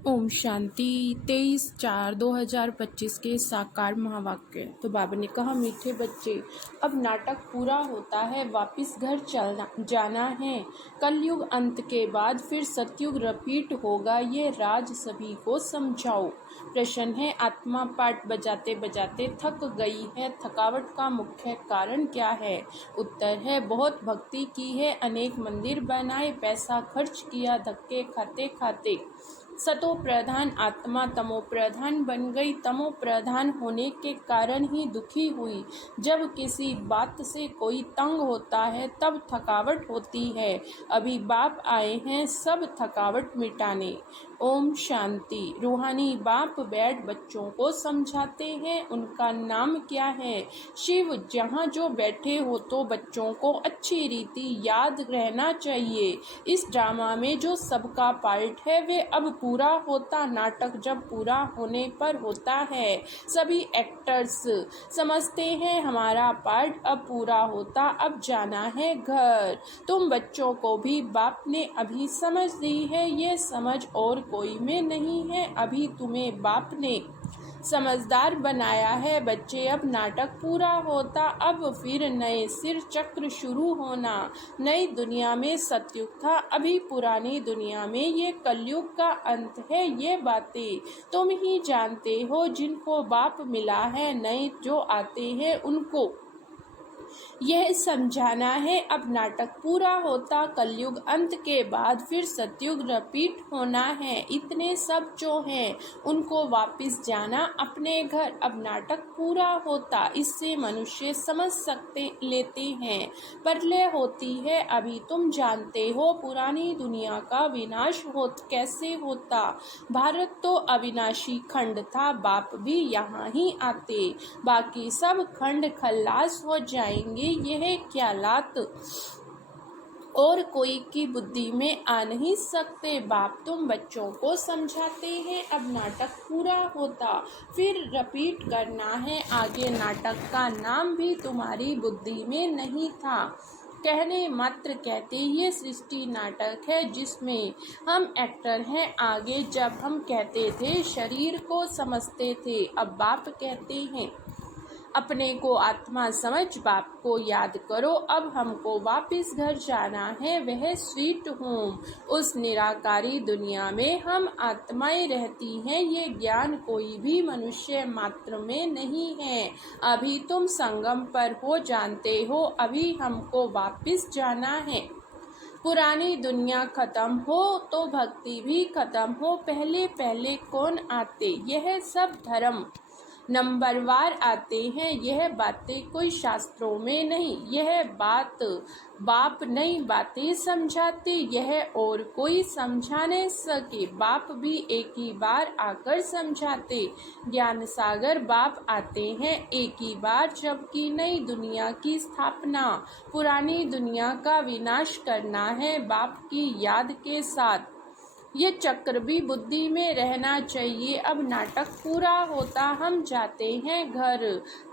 ओम शांति। 23/4/2025 के साकार महावाक्य। तो बाबा ने कहा, मीठे बच्चे, अब नाटक पूरा होता है, वापिस घर जाना है। कलयुग अंत के बाद फिर सतयुग रिपीट होगा, ये राज सभी को समझाओ। प्रश्न है, आत्मा पाठ बजाते बजाते थक गई है, थकावट का मुख्य कारण क्या है? उत्तर है, बहुत भक्ति की है, अनेक मंदिर बनाए, पैसा खर्च किया, धक्के खाते खाते। सतो प्रधान आत्मा तमो प्रधान बन गई, तमो प्रधान होने के कारण ही दुखी हुई। जब किसी बात से कोई तंग होता है तब थकावट होती है। अभी बाप आए हैं सब थकावट मिटाने। ओम शांति। रूहानी बाप बैठ बच्चों को समझाते हैं, उनका नाम क्या है? शिव। जहाँ जो बैठे हो तो बच्चों को अच्छी रीति याद रहना चाहिए। इस ड्रामा में जो सबका पार्ट है वे अब पूरा होता, नाटक जब पूरा होने पर होता है। सभी एक्टर्स समझते हैं हमारा पार्ट अब पूरा होता, अब जाना है घर। तुम बच्चों को भी बाप ने अभी समझ दी है, ये समझ और कोई में नहीं है, अभी तुम्हें बाप ने समझदार बनाया है। बच्चे, अब नाटक पूरा होता, अब फिर नए सिर चक्र शुरू होना। नई दुनिया में सतयुग था, अभी पुरानी दुनिया में ये कलयुग का अंत है। ये बातें तुम ही जानते हो, जिनको बाप मिला है, नए जो आते हैं उनको यह समझाना है। अब नाटक पूरा होता, कलयुग अंत के बाद फिर सतयुग रिपीट होना है। इतने सब जो हैं उनको वापस जाना अपने घर, अब नाटक पूरा होता। इससे मनुष्य समझ लेते हैं प्रलय होती है, अभी तुम जानते हो पुरानी दुनिया का विनाश कैसे होता। भारत तो अविनाशी खंड था, बाप भी यहाँ ही आते, बाकी सब खंड खल्लास हो जाएंगे। यह ख्यालात और कोई की बुद्धि में आ नहीं सकते। बाप तुम बच्चों को समझाते हैं, अब नाटक पूरा होता, फिर रिपीट करना है आगे। नाटक का नाम भी तुम्हारी बुद्धि में नहीं था, कहने मात्र कहते। ये सृष्टि नाटक है जिसमें हम एक्टर हैं। आगे जब हम कहते थे शरीर को समझते थे, अब बाप कहते हैं अपने को आत्मा समझ, बाप को याद करो। अब हमको वापस घर जाना है, वह स्वीट होम, उस निराकारी दुनिया में हम आत्माएं रहती हैं। ये ज्ञान कोई भी मनुष्य मात्र में नहीं है। अभी तुम संगम पर हो, जानते हो, अभी हमको वापस जाना है। पुरानी दुनिया खत्म हो तो भक्ति भी खत्म हो, पहले पहले कौन आते? यह सब धर्म नंबरवार आते हैं। यह बातें कोई शास्त्रों में नहीं, यह बाप नई बातें समझाते, यह और कोई समझा नहीं सके। बाप भी एक ही बार आकर समझाते। ज्ञान सागर बाप आते हैं एक ही बार, जबकि नई दुनिया की स्थापना, पुरानी दुनिया का विनाश करना है बाप की याद के साथ। ये चक्र भी बुद्धि में रहना चाहिए। अब नाटक पूरा होता, हम जाते हैं घर।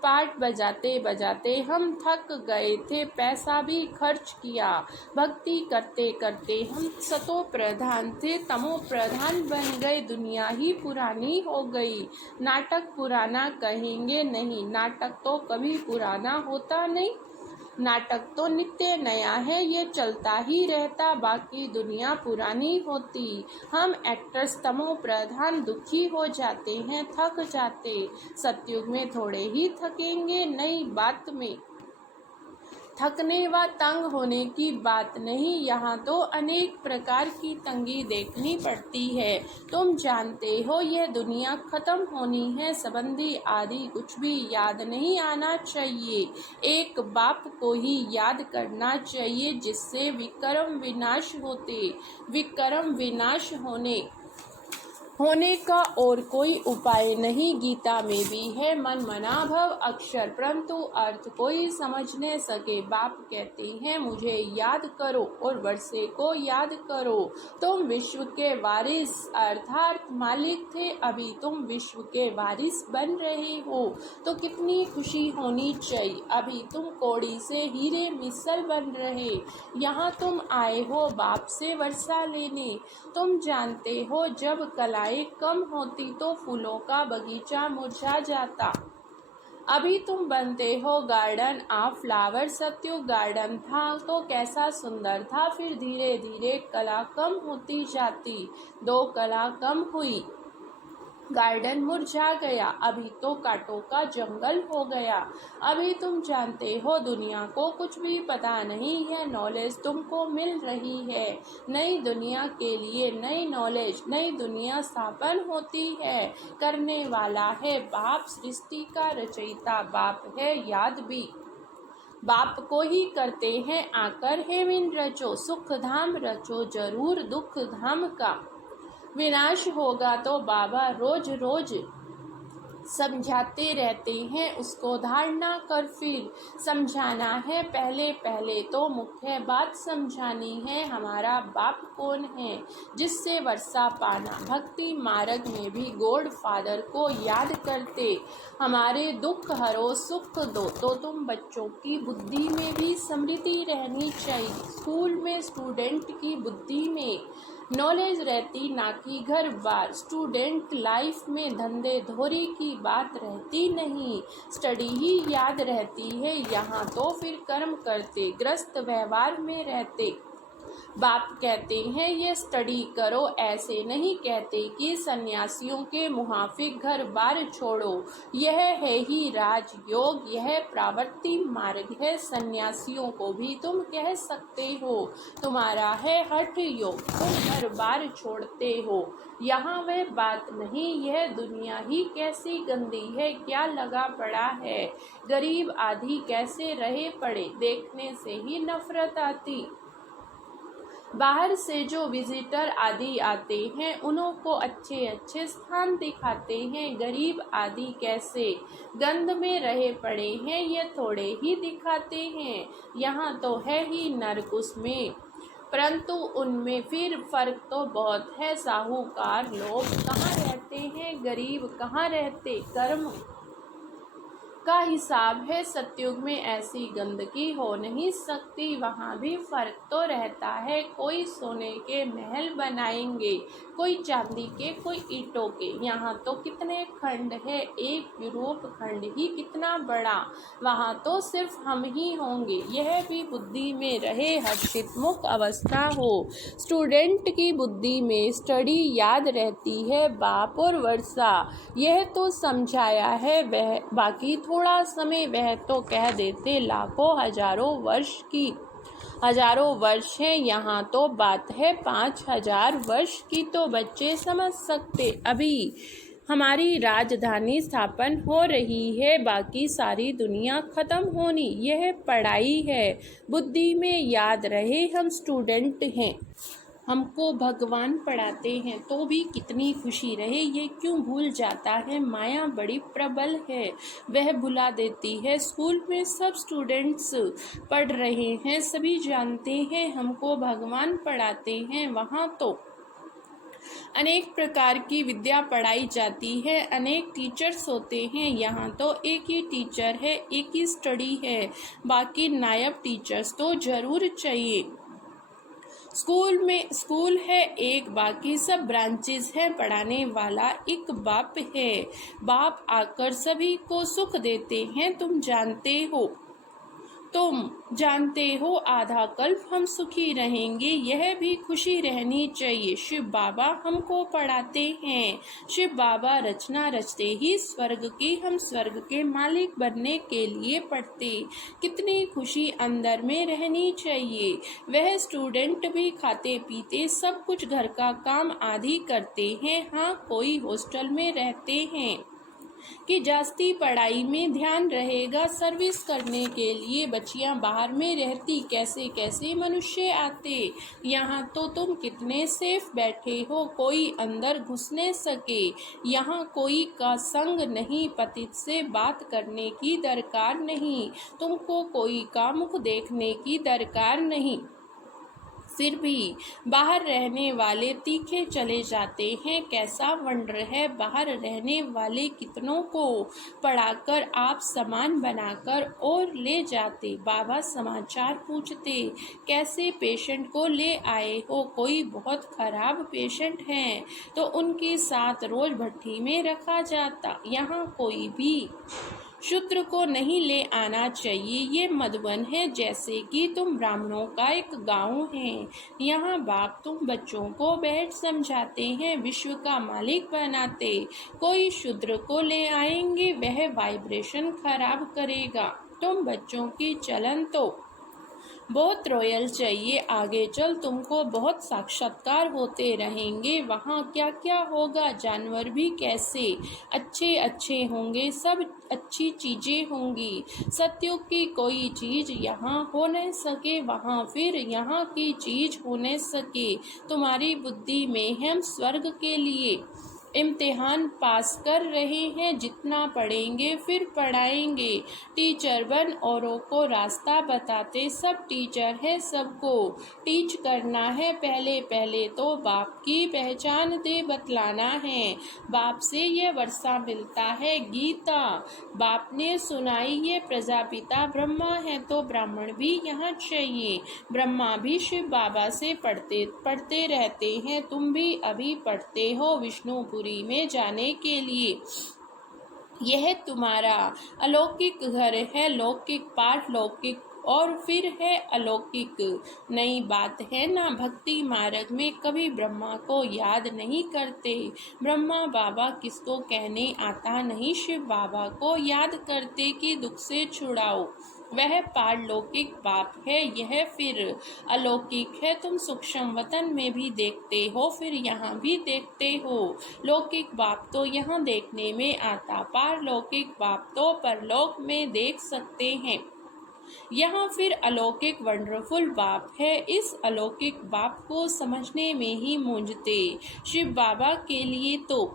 पाठ बजाते बजाते हम थक गए थे, पैसा भी खर्च किया, भक्ति करते करते हम सतो प्रधान थे, तमो प्रधान बन गए, दुनिया ही पुरानी हो गई। नाटक पुराना कहेंगे नहीं, नाटक तो कभी पुराना होता नहीं, नाटक तो नित्य नया है, ये चलता ही रहता, बाकी दुनिया पुरानी होती। हम एक्टर्स तमो प्रधान दुखी हो जाते हैं, थक जाते। सतयुग में थोड़े ही थकेंगे, नई बात में थकने व तंग होने की बात नहीं, यहाँ तो अनेक प्रकार की तंगी देखनी पड़ती है। तुम जानते हो यह दुनिया खत्म होनी है, संबंधी आदि कुछ भी याद नहीं आना चाहिए। एक बाप को ही याद करना चाहिए, जिससे विक्रम विनाश होते। विक्रम विनाश होने का और कोई उपाय नहीं। गीता में भी है, मन मना भव अक्षर, परंतु अर्थ कोई समझ न सके। बाप कहते हैं मुझे याद करो और वर्षे को याद करो। तुम विश्व के वारिस अर्थात मालिक थे, अभी तुम विश्व के वारिस बन रहे हो, तो कितनी खुशी होनी चाहिए। अभी तुम कौड़ी से हीरे मिसल बन रहे, यहाँ तुम आए हो बाप से वर्षा लेने। तुम जानते हो जब कला हवाएं कम होती तो फूलों का बगीचा मुरझा जाता। अभी तुम बनते हो garden of flower. Satyug garden था तो कैसा सुंदर था, फिर धीरे धीरे कला कम होती जाती। 2 कला कम हुई, गार्डन मुरझा गया। अभी तो कांटों का जंगल हो गया। अभी तुम जानते हो दुनिया को कुछ भी पता नहीं है, नॉलेज तुमको मिल रही है। नई दुनिया के लिए नई नॉलेज, नई दुनिया स्थापन होती है। करने वाला है बाप, सृष्टि का रचयिता बाप है, याद भी बाप को ही करते हैं। आकर हेमिन रचो, सुख धाम रचो जरूर, दुख धाम का विनाश होगा तो बाबा रोज रोज समझाते रहते हैं उसको। धारणा कर फिर समझाना है, पहले पहले तो मुख्य बात समझानी है। हमारा बाप कौन है जिससे वर्षा पाना। भक्ति मार्ग में भी गॉड फादर को याद करते। हमारे दुख हरो सुख दो, तो तुम बच्चों की बुद्धि में भी स्मृति रहनी चाहिए। स्कूल में स्टूडेंट की बुद्धि में नॉलेज रहती, ना कि घर बार। स्टूडेंट लाइफ में धंधे धोरी की बात रहती नहीं, स्टडी ही याद रहती है। यहाँ तो फिर कर्म करते, ग्रस्त व्यवहार में रहते। बाप कहते हैं ये स्टडी करो, ऐसे नहीं कहते कि सन्यासियों के मुहाफिक घर बार छोड़ो। यह है ही राजयोग, यह प्रवृत्ति मार्ग है। सन्यासियों को भी तुम कह सकते हो, तुम्हारा है हठ योग, तुम घर बार छोड़ते हो। यहाँ वह बात नहीं, यह दुनिया ही कैसी गंदी है, क्या लगा पड़ा है। गरीब आदि कैसे रहे पड़े, देखने से ही नफरत आती। बाहर से जो विजिटर आदि आते हैं उन्हों को अच्छे अच्छे स्थान दिखाते हैं। गरीब आदि कैसे गंद में रहे पड़े हैं, ये थोड़े ही दिखाते हैं। यहाँ तो है ही नर्क उसमें, परंतु उनमें फिर फर्क तो बहुत है। साहूकार लोग कहाँ रहते हैं, गरीब कहाँ रहते। कर्म का हिसाब है। सतयुग में ऐसी गंदगी हो नहीं सकती, वहाँ भी फर्क तो रहता है। कोई सोने के महल बनाएंगे, कोई चांदी के, कोई ईंटों के। यहाँ तो कितने खंड है, एक यूरोप खंड ही कितना बड़ा, वहाँ तो सिर्फ हम ही होंगे। यह भी बुद्धि में रहे, हर्षित मुख अवस्था हो। स्टूडेंट की बुद्धि में स्टडी याद रहती है, बाप और वर्षा यह तो समझाया है। वह बाकी थोड़ा समय वह तो कह देते लाखों हजारों वर्ष की। हजारों वर्ष है, यहाँ तो बात है 5000 वर्ष की, तो बच्चे समझ सकते। अभी हमारी राजधानी स्थापन हो रही है, बाकी सारी दुनिया खत्म होनी, यह पढ़ाई है। बुद्धि में याद रहे हम स्टूडेंट हैं, हमको भगवान पढ़ाते हैं, तो भी कितनी खुशी रहे, ये क्यों भूल जाता है। माया बड़ी प्रबल है, वह भुला देती है। स्कूल में सब स्टूडेंट्स पढ़ रहे हैं, सभी जानते हैं हमको भगवान पढ़ाते हैं। वहाँ तो अनेक प्रकार की विद्या पढ़ाई जाती है, अनेक टीचर्स होते हैं। यहाँ तो एक ही टीचर है, एक ही स्टडी है, बाकी नायब टीचर्स तो जरूर चाहिए। स्कूल है एक, बाकी सब ब्रांचेस हैं। पढ़ाने वाला एक बाप है, बाप आकर सभी को सुख देते हैं। तुम जानते हो आधा कल्प हम सुखी रहेंगे, यह भी खुशी रहनी चाहिए। शिव बाबा हमको पढ़ाते हैं, शिव बाबा रचना रचते ही स्वर्ग की, हम स्वर्ग के मालिक बनने के लिए पढ़ते। कितनी खुशी अंदर में रहनी चाहिए। वह स्टूडेंट भी खाते पीते सब कुछ घर का काम आदि करते हैं। हाँ, कोई हॉस्टल में रहते हैं कि जास्ती पढ़ाई में ध्यान रहेगा। सर्विस करने के लिए बच्चियां बाहर में रहती, कैसे कैसे मनुष्य आते। यहाँ तो तुम कितने सेफ बैठे हो, कोई अंदर घुस नहीं सके। यहाँ कोई का संग नहीं, पतित से बात करने की दरकार नहीं, तुमको कोई का मुख देखने की दरकार नहीं। फिर भी बाहर रहने वाले तीखे चले जाते हैं। कैसा वंडर है, बाहर रहने वाले कितनों को पढ़ाकर आप सामान बनाकर और ले जाते। बाबा समाचार पूछते, कैसे पेशेंट को ले आए हो? कोई बहुत खराब पेशेंट है तो उनके साथ रोज भट्टी में रखा जाता। यहाँ कोई भी शूद्र को नहीं ले आना चाहिए। ये मधुबन है, जैसे कि तुम ब्राह्मणों का एक गांव है। यहाँ बाप तुम बच्चों को बैठ समझाते हैं, विश्व का मालिक बनाते। कोई शूद्र को ले आएंगे, वह वाइब्रेशन खराब करेगा। तुम बच्चों की चलन तो बहुत रॉयल चाहिए। आगे चल तुमको बहुत साक्षात्कार होते रहेंगे। वहाँ क्या क्या होगा, जानवर भी कैसे अच्छे अच्छे होंगे, सब अच्छी चीजें होंगी। सत्युग की कोई चीज यहाँ हो न सके, वहाँ फिर यहाँ की चीज हो न सके। तुम्हारी बुद्धि में हम स्वर्ग के लिए इम्तिहान पास कर रहे हैं। जितना पढ़ेंगे फिर पढ़ाएंगे। टीचर बन औरों को रास्ता बताते। सब टीचर है, सबको टीच करना है। पहले पहले तो बाप की पहचान दे बतलाना है। बाप से ये वर्षा मिलता है गीता। बाप ने सुनाई ये प्रजापिता ब्रह्मा है, तो ब्राह्मण भी यहाँ चाहिए। ब्रह्मा भी शिव बाबा से पढ़ते रहते हैं। तुम भी अभी पढ़ते हो विष्णुपुरी में जाने के लिए। यह तुम्हारा अलौकिक घर है। लौकिक पाठ लौकिक और फिर है अलौकिक। नई बात है ना, भक्ति मार्ग में कभी ब्रह्मा को याद नहीं करते। ब्रह्मा बाबा किसको कहने आता नहीं, शिव बाबा को याद करते कि दुख से छुड़ाओ। वह पारलौकिक बाप है, यह फिर अलौकिक है। तुम सूक्ष्म वतन में भी देखते हो, फिर यहाँ भी देखते हो। लौकिक बाप तो यहाँ देखने में आता, पारलौकिक बाप तो परलोक में देख सकते हैं। यहाँ फिर अलौकिक वंडरफुल बाप है। इस अलौकिक बाप को समझने में ही मूंझते। शिव बाबा के लिए तो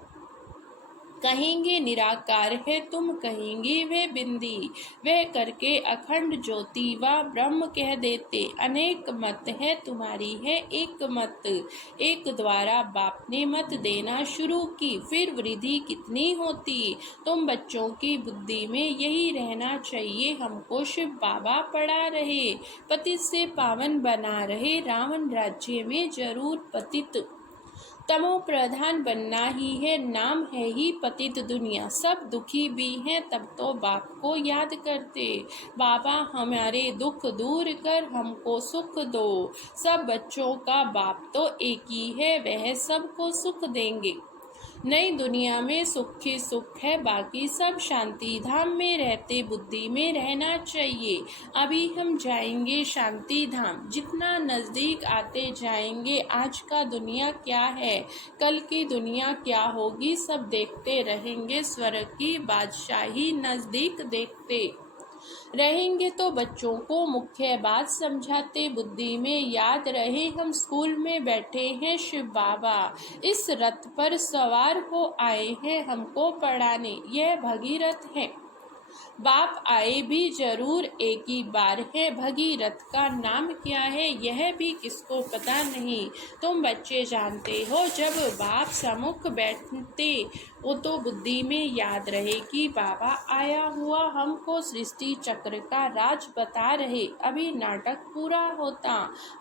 कहेंगे निराकार है, तुम कहेंगे वह बिंदी। वह करके अखंड ज्योति व ब्रह्म कह देते। अनेक मत है, तुम्हारी है एक मत। एक द्वारा बाप ने मत देना शुरू की, फिर वृद्धि कितनी होती। तुम बच्चों की बुद्धि में यही रहना चाहिए। हमको शिव बाबा पढ़ा रहे, पतित से पावन बना रहे। रावण राज्य में जरूर पतित तमो प्रधान बनना ही है। नाम है ही पतित दुनिया। सब दुखी भी हैं, तब तो बाप को याद करते। बाबा हमारे दुख दूर कर हमको सुख दो। सब बच्चों का बाप तो एक ही है, वह सबको सुख देंगे। नई दुनिया में सुख ही सुख है, बाकी सब शांति धाम में रहते। बुद्धि में रहना चाहिए। अभी हम जाएंगे शांति धाम। जितना नजदीक आते जाएंगे, आज का दुनिया क्या है, कल की दुनिया क्या होगी, सब देखते रहेंगे। स्वर्ग की बादशाही नजदीक देखते रहेंगे। तो बच्चों को मुख्य बात समझाते, बुद्धि में याद रहे। हम स्कूल में बैठे हैं, शिव बाबा इस रथ पर सवार हो आए हैं हमको पढ़ाने। यह भगीरथ है, बाप आए भी जरूर एक ही बार है। भगीरथ का नाम क्या है, यह भी किसको पता नहीं। तुम बच्चे जानते हो, जब बाप सम्मुख बैठते वो तो बुद्धि में याद रहे कि बाबा आया हुआ हमको सृष्टि चक्र का राज बता रहे। अभी नाटक पूरा होता,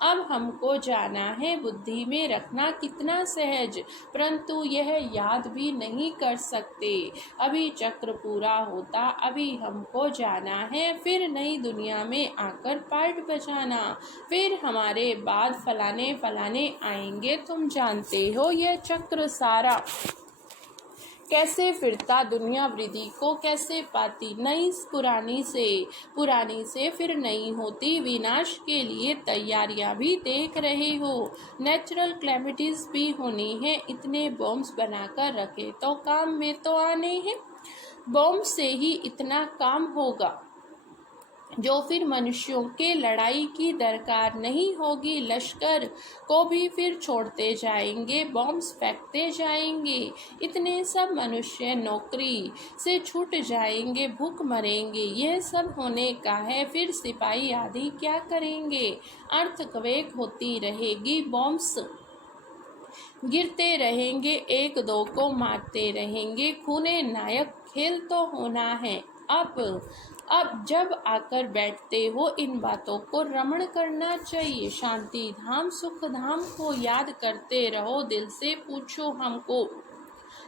अब हमको जाना है। बुद्धि में रखना कितना सहज, परंतु यह याद भी नहीं कर सकते। अभी चक्र पूरा होता, अभी हमको जाना है। फिर नई दुनिया में आकर पार्ट बजाना, फिर हमारे बाद फलाने फलाने आएंगे। तुम जानते हो यह चक्र सारा कैसे फिरता, दुनिया वृद्धि को कैसे पाती। नई पुरानी से फिर नई होती। विनाश के लिए तैयारियां भी देख रहे हो। नेचुरल क्लैमिटीज भी होनी है। इतने बॉम्ब्स बनाकर रखे तो काम में तो आने हैं। बॉम्ब से ही इतना काम होगा। जो फिर मनुष्यों के लड़ाई की दरकार नहीं होगी, लश्कर को भी फिर छोड़ते जाएंगे, बॉम्ब्स फेंकते जाएंगे, इतने सब मनुष्य नौकरी से छूट जाएंगे, भूख मरेंगे। यह सब होने का है, फिर सिपाही आदि क्या करेंगे? अर्थक्वेक होती रहेगी, बॉम्ब्स गिरते रहेंगे, एक दो को मारते रहेंगे, खूने नायक खेल तो होना है। अब जब आकर बैठते हो, इन बातों को रमण करना चाहिए। शांति धाम सुख धाम को याद करते रहो, दिल से पूछो हमको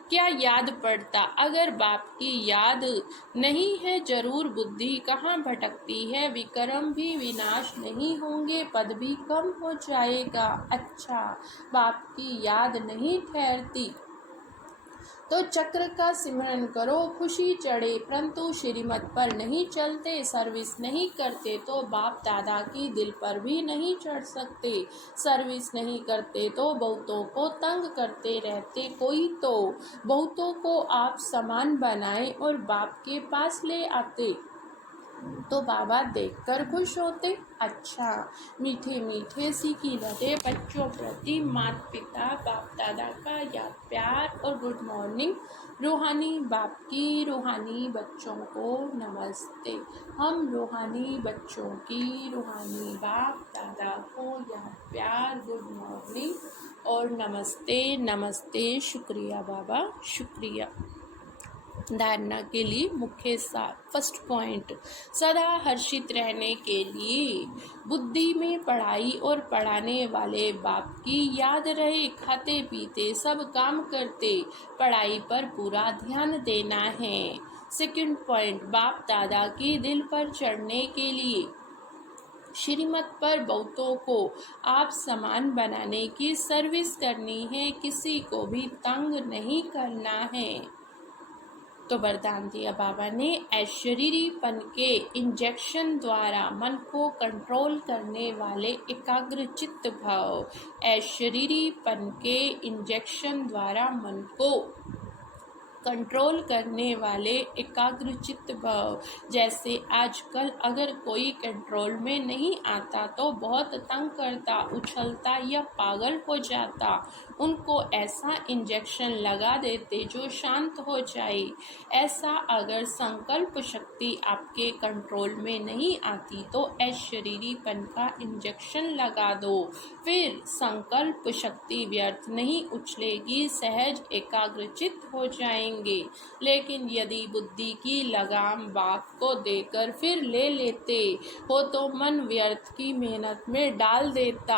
क्या याद पड़ता? अगर बाप की याद नहीं है, जरूर बुद्धि कहाँ भटकती है। विक्रम भी विनाश नहीं होंगे, पद भी कम हो जाएगा। अच्छा, बाप की याद नहीं ठहरती तो चक्र का सिमरन करो, खुशी चढ़े, परंतु श्रीमत पर नहीं चलते, सर्विस नहीं करते तो बाप दादा की दिल पर भी नहीं चढ़ सकते। सर्विस नहीं करते तो बहुतों को तंग करते रहते। कोई तो बहुतों को आप समान बनाए और बाप के पास ले आते तो बाबा देखकर खुश होते। अच्छा, मीठे मीठे सीखी लगे बच्चों प्रति माता पिता बाप दादा का याद प्यार और गुड मॉर्निंग। रूहानी बाप की रूहानी बच्चों को नमस्ते। हम रूहानी बच्चों की रूहानी बाप दादा को याद प्यार गुड मॉर्निंग और नमस्ते नमस्ते। शुक्रिया बाबा, शुक्रिया। धारणा के लिए मुख्य सार। फर्स्ट पॉइंट, सदा हर्षित रहने के लिए बुद्धि में पढ़ाई और पढ़ाने वाले बाप की याद रहे। खाते पीते सब काम करते, पढ़ाई पर पूरा ध्यान देना है। सेकंड पॉइंट, बाप दादा की दिल पर चढ़ने के लिए श्रीमत पर बहुतों को आप समान बनाने की सर्विस करनी है, किसी को भी तंग नहीं करना है। तो वरदान दिया बाबा ने, ऐश्वर्यपन के इंजेक्शन द्वारा मन को कंट्रोल करने वाले एकाग्र चित्त भाव। ऐश्वर्यपन के इंजेक्शन द्वारा मन को कंट्रोल करने वाले एकाग्र चित्त भाव। जैसे आजकल अगर कोई कंट्रोल में नहीं आता तो बहुत तंग करता, उछलता या पागल हो जाता, उनको ऐसा इंजेक्शन लगा देते जो शांत हो जाए। ऐसा अगर संकल्प शक्ति आपके कंट्रोल में नहीं आती तो ऐश्वर्यपन का इंजेक्शन लगा दो, फिर संकल्प शक्ति व्यर्थ नहीं उछलेगी, सहज एकाग्रचित हो जाएंगे। लेकिन यदि बुद्धि की लगाम बाप को देकर फिर ले लेते हो तो मन व्यर्थ की मेहनत में डाल देता।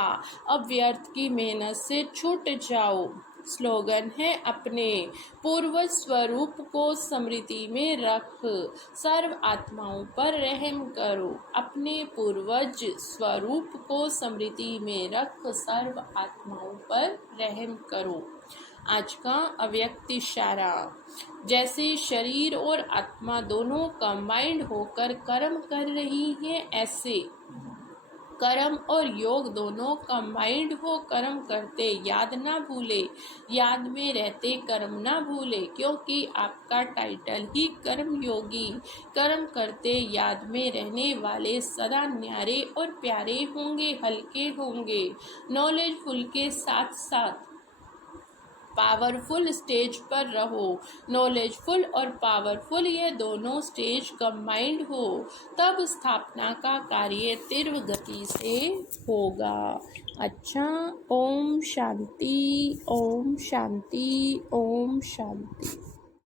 अब व्यर्थ की मेहनत से छूट जाओ। स्लोगन है, अपने पूर्वज स्वरूप को स्मृति में रख, सर्व आत्माओं पर रहम करो। अपने पूर्वज स्वरूप को स्मृति में रख, सर्व आत्माओं पर रहम करो। आज का अव्यक्त इशारा, जैसे शरीर और आत्मा दोनों कंबाइंड होकर कर्म कर रही हैं, ऐसे कर्म और योग दोनों कंबाइंड हो कर्म करते याद ना भूले, याद में रहते कर्म ना भूले, क्योंकि आपका टाइटल ही कर्म योगी। कर्म करते याद में रहने वाले सदा न्यारे और प्यारे होंगे, हल्के होंगे। नॉलेजफुल के साथ साथ पावरफुल स्टेज पर रहो। नॉलेजफुल और पावरफुल ये दोनों स्टेज कंबाइंड हो, तब स्थापना का कार्य तीव्र गति से होगा। अच्छा, ओम शांति, ओम शांति, ओम शांति।